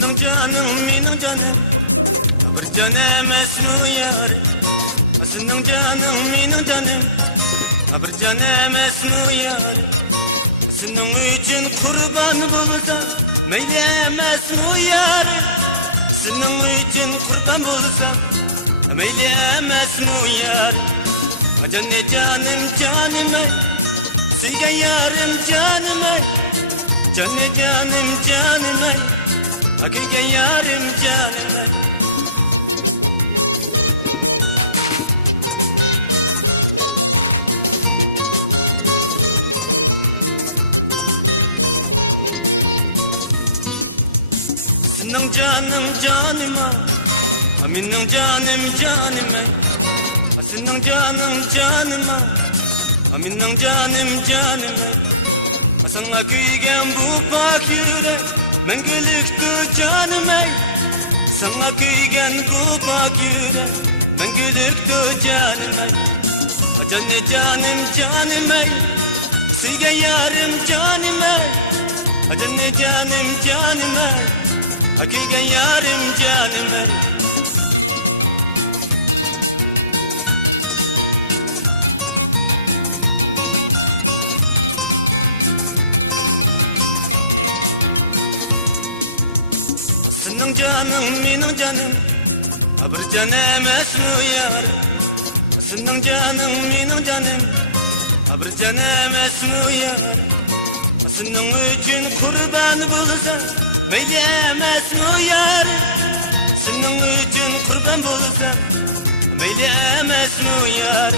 Senin canın benim canım, bir canım esmu yar. Senin canın benim canım, bir canım esmu yar. Senin için kurban bulsam, meylem esmu yar. Senin için kurban bulsam, meylem esmu yar. Canım canım canım ey, sevgen yarım canım ey. Canım canım canım ey, hakikaten yarım canım ey. Senin canım canıma, benim canım canım ey. Senin canım canıma, benim canım canım ey. Sana kıygen bu pak yürek, mengülüktü canım ey. Sana kıygen bu pak yürek, mengülüktü canım ey. Canım canım canım ey, sevgen yarım canım ey. Canım canım canım ey, hakikaten yarım canım ey. Senin canın benim canım, bir canım esmu yar. Senin canın benim canım, bir canım esmu yar. Senin için kurban bulsam, meylem esmu yar. Senin için kurban bulsam, meylem esmu yar.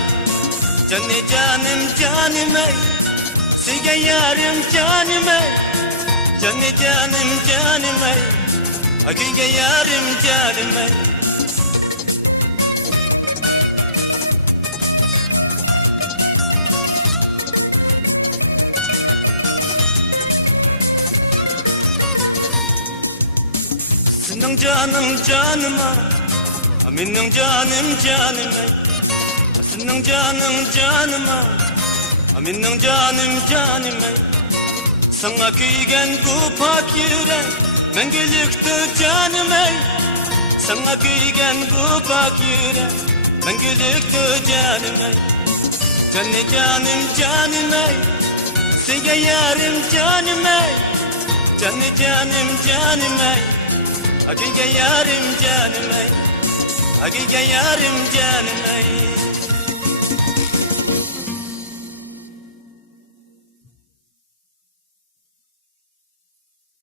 Canım canım canım ey, sevgen yarım canım ey. Canım canım canım ey, hakikaten yarım canım ey. Senin canın canıma, benim canım canım ey. Senin canın canıma, benim canım canım ey. Sana kıygen bu pak yürek, mengülüktü canım ey. Sana kıygen bu pak yürek, mengülüktü canım ey. Canım canım canım ey, sevgen yarım canım ey. Canım canım canım ey, hakikaten yarım canım ey. Hakikaten yarım canım ey.